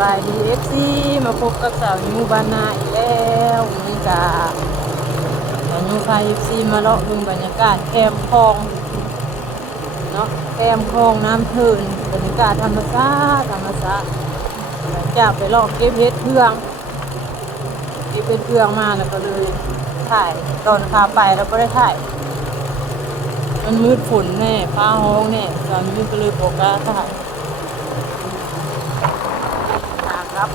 บายดีเอฟซีมาพบกับสาวยูบานาอีกแล้วนี่กาสาวยูพาเอฟซีมาเลาะดูบรรยากาศแคมคลองเนาะแคมคลองน้ำทืนบรรยากาศธรรมชาติธรรมชาติหลังจากไปเลาะเก็บเห็ดเครื่องเก็บเห็ดเครื่องมาแล้วก็เลยถ่ายตอนพาไปแล้วก็ได้ถ่ายมันมืดฝนแน่ฟ้าห้องแน่สาวยูก็เลยบอกว่าถ่าย ขากลับ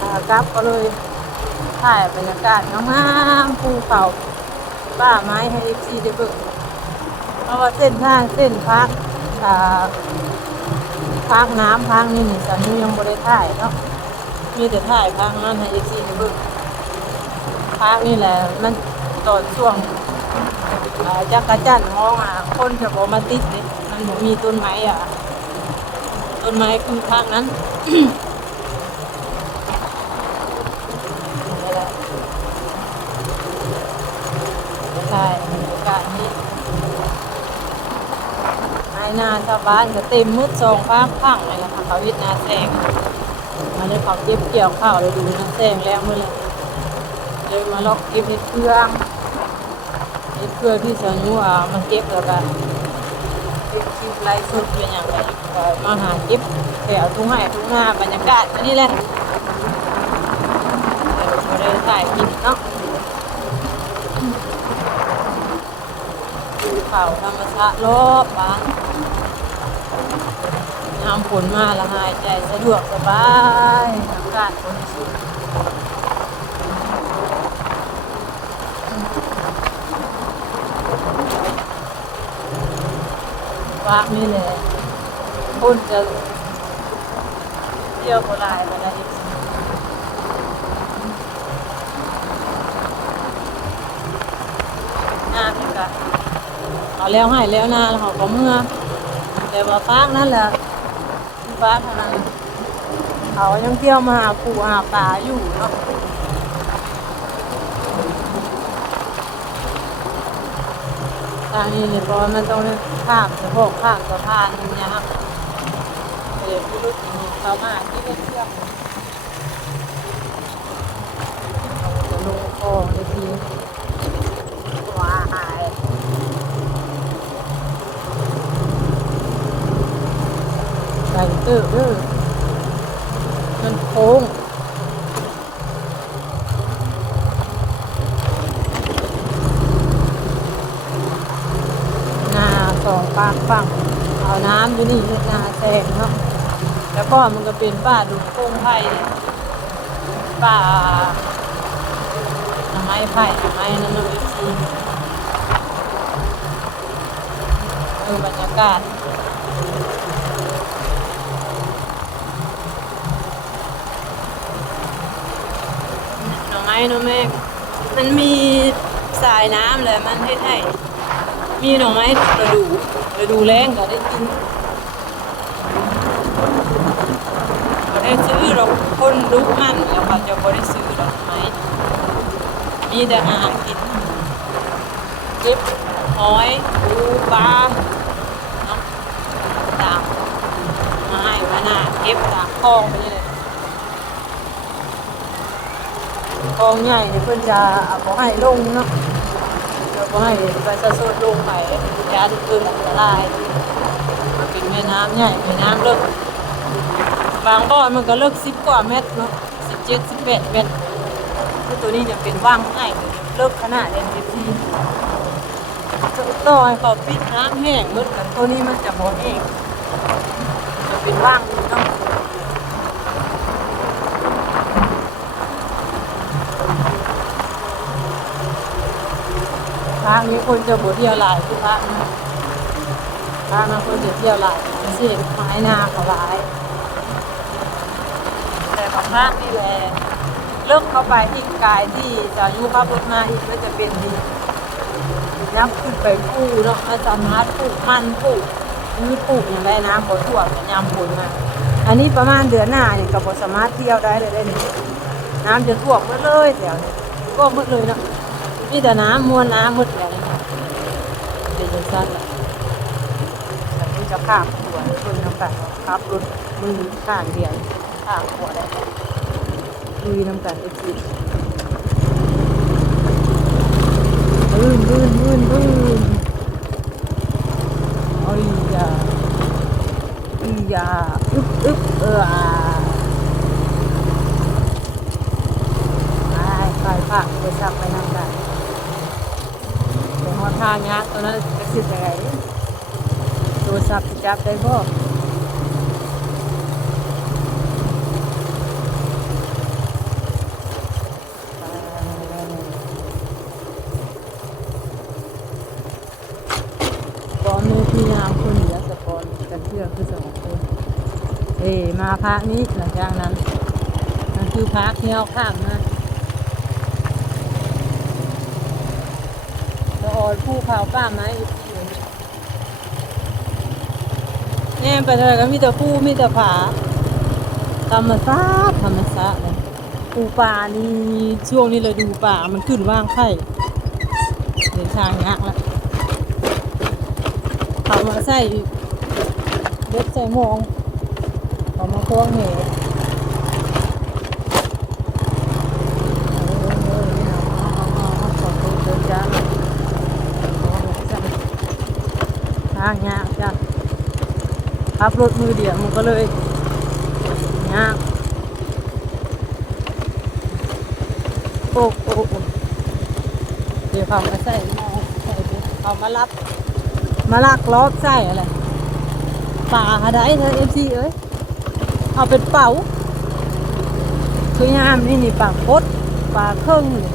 ขา กลับก็เลยถ่ายบรรยากาศงามๆภูเขาป่าไม้ให้เอฟซีได้เบิ่งเพราะว่าเส้นทางเส้นพักอ่าพักน้ำพักนี่นี่สันนี้ยังบ่ได้ถ่ายเนาะมีแต่ถ่ายพักนั้นให้เอฟซีได้เบิ่งพักนี่แหละมันตอนช่วงจักรจันทร์มองอะคนจะบ่มาติดนี่มันมีต้นไม้อะต้นไม้คือภาคนั้น นี่แหละใช่บรรยากาศนี้ไอ้ นาชาวบ้านก็เต็มมืดสองภาคพังเลยนะคะเขาวิทนาแซงมาเลยเขาเก็บเกี่ยวข้าวเลยดูนาแซงแล้วเมื่อเลยเลยมาลอกเก็บเห็ดเครื่องเห็ดเครื่องที่สานุอะมาเก็บแล้วกันคลิปคลิปไลฟ์สดเป็นอย่างไรมาหาคลิปแถวทุ่งไห่ทุ่งนาบรรยากาศนนี้แหละเดี๋ยวเราถ่ายคลิปเนาะดูเขาธรรมชาติรอบบ้าน น้ำฝนมาละหายใจสะดวกสบายอากาศบริสุทธิ์ว่านี่แหละคนจะเที่ยวโบราณมาได้อีกงานนี่ก็เอาแล้วให้แล้วนาเขาก็เมื่อแต่ว่าฟากนั่นแหละ ที่ฟ้ากเท่านั้นเขายังเที่ยวมาหาปูหาปลาอยู่เนาะทางนี้เนี่ยพราะว่ามันต้องข้ามสะโพกข้ามสะพานอย่างเงี้ยครับเดี๋ยวพี่ลูกเขามาที่เล่นเครื่องเราจะลงคอในทีว้าย ใส่เตอร์เด้อมันโค้งนาสองปากฝั่งเอาน้ำอยู่นี่นาแซงเนาะแล้วก็มันก็เป็นป่าดูโค้งไผ่ป่าหน่อไม้ไผ่หน่อไม้นั่นน่ะอีกทีเออบรรยากาศ หน่อไม้หน่อแม่มันมีสายน้ำเลยมันให้ให้มีหน่อไม้ฤดูฤดูแรงก็ได้กินก็ได้ซื้อหรอกคนลุกมันแล้วก็จะบ่ได้ซื้อดอกไม้มีแต่อาหารกินเก็บหอยปูปลาเนาะตามไม้มาหน้าเก็บตามคลองไปเลย คลองใหญ่เนี่ยเพิ่นจะเอาให้ลงเนาะเราให้ไปสะสดลงไปยาทุกคืนอันตรายมันเป็นแม่น้ำใหญ่แม่น้ำเลิกบางบ่อนมันก็เลิกสิบกว่าเมตรเนาะสิบเจ็ดสิบแปดเมตรคือตัวนี้เนี่ยเป็นว่างง่ายเลิกขนาดเด่นทีทีต่อให้เขาปิดน้ำแห้งมืดกันตัวนี้มันจะบ่แห้งจะเป็นว่างอยู่เนาะทางนี้คนจะบ่เที่ยวหลายคือพระนะทางนั้นคนจะเที่ยวหลายสิไม้นาเขาหลาย แต่บางภาคนี่แหละเริ่มเข้าไปอีกกายที่จะยุขับรถมาอีกก็จะเป็นดียับขึ้นไปปลูกเนาะอาจารย์มาปลูกมันปลูกนี่ปลูกอย่างไรน้ำบ่ท่วมยามฝนมาอันนี้ประมาณเดือนหน้าเนี่ยก็บ่สามารถเที่ยวได้เลยได้นี่น้ำจะท่วมหมดเลยแถวนี้ท่วมหมดเลยเนาะ มีแต่น้ำมวลน้ำหมดแถวนี้เป็นจังซั่นแหละจะข้ามหัวเลยคนน้ำกันครับรถมือข้างเดียวข้ามหัวได้ลุยน้ำกันเอฟซีลื่นลื่นลื่นลื่นโอ้ยย่าอีอย่าอึ๊บอึ๊บเอออ่าไปไปผักไปสับไปน้ำกัน เดี๋ยวหอทางยาตอนนั้นจะคิดยังไงโทรศัพท์จับได้บ่ปอนมีพี่งาคนเหลือสปอนกันเชื่อคือสองคนเอมาพักนี้หลังจากนั้นนั่นคือพักที่เอาข้ามมาแล้ว ออดผู้ข่าป้าไม้อีกทีหนึ่งแง่ไปเลยก็มีแต่ผู้มีแต่ผาธรรมชาติธรรมชาติเลยปูปลานี่ช่วงนี้เลยดูป่ามันขึ้นว่างไข่เดินทางยากแล้วเขามาใส่เล็ดใส่มองเขามาควงเหวางยากจ้ะขับรถมือเดียวมันก็เลยยากโอ้โอ้เดี๋ยวเขามาใส่ม้อใส่เขามารับ มาลักลอบใส่อะไรป่าหาได้เธอเอฟซีเอ้ยเอาเป็นเป๋าคือยามนี่นี่ปลาโคดปลาเครื่องนี่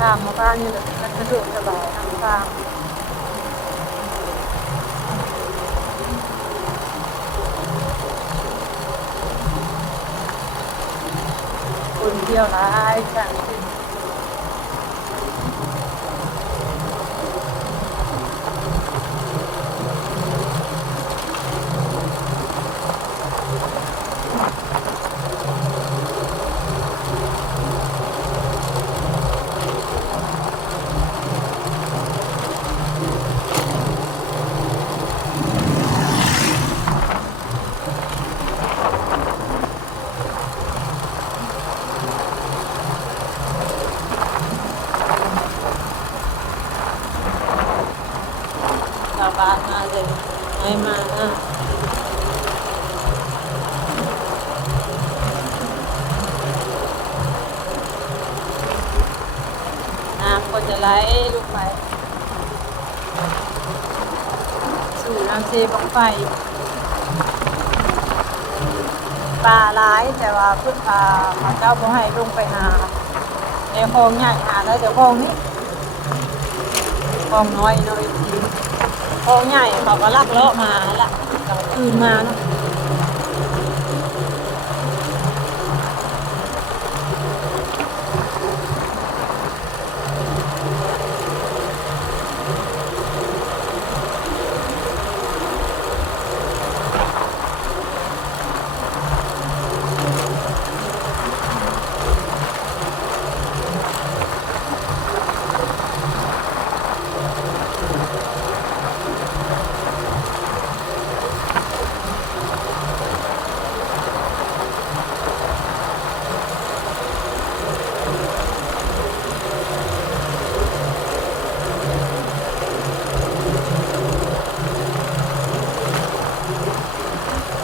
ทางมาบ้านนี่แหละมันสะดวกสบายทางทาง คนเป้ามาเลยไม่มานะน้ำก็จะไหลลูกไป สู่น้ำเซบังไฟปลาร้ายแต่ว่าพึ่งพามาเจ้าบ่ให้ลงไปหาในคลองใหญ่หาได้แต่คลองนี้คลองน้อยน้อยที พอใหญ่เขาก็ลักเลาะมาละกลางคืนมาเนาะ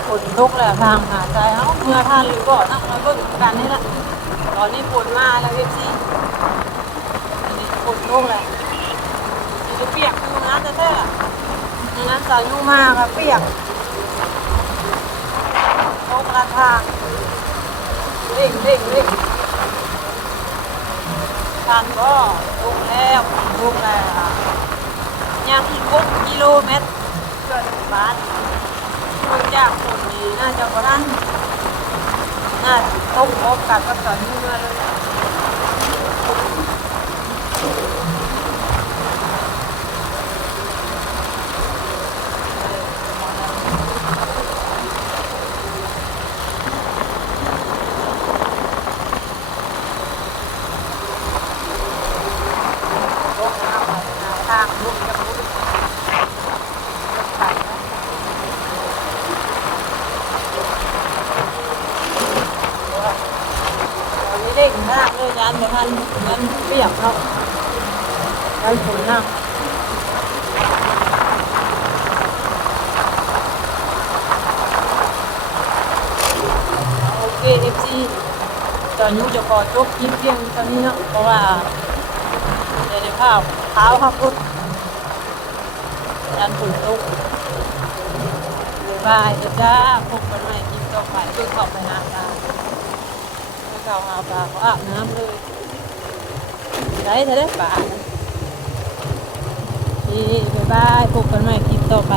ฝนตกแล้วทางหาใจเอ้าเมื่อท่านหรือบ่นะเราก็ถึงกันนี่ละตอนนี้ฝนมาแล้วเอฟซีนี่ฝนตกแล้วจะเปียกอยู่นะแต่แท้ดังนั้นสายนุ่งมากครับเปียกตกกระทางเร่งเร่งเร่งทานก็ลงแล้วลงแล้วยังอีก6กิโลเมตรเกินบ้าน คนจากคนนี้น่าจะกระนั้นน่าต้องพบกับกระสอนเมื่อเลย เลยงารบ่ทันมันเปียกเนาะการฝนน้ำโอเค FC ตอนนี้จะขอจบคลิปเพียงเท่านี้นะเพราะว่าเดี๋ยวข้าวเท้าครับพุทธยันฝนตกบ๊ายบายจ้าพบกันใหม่คลิปต่อไปเพื่อเข้าไปหาปลา เพื่อเข้าหาปลาเขาอาบน้ำเลยได้เธอได้ปลานี่บ๊ายบายพบกันใหม่คลิปต่อไป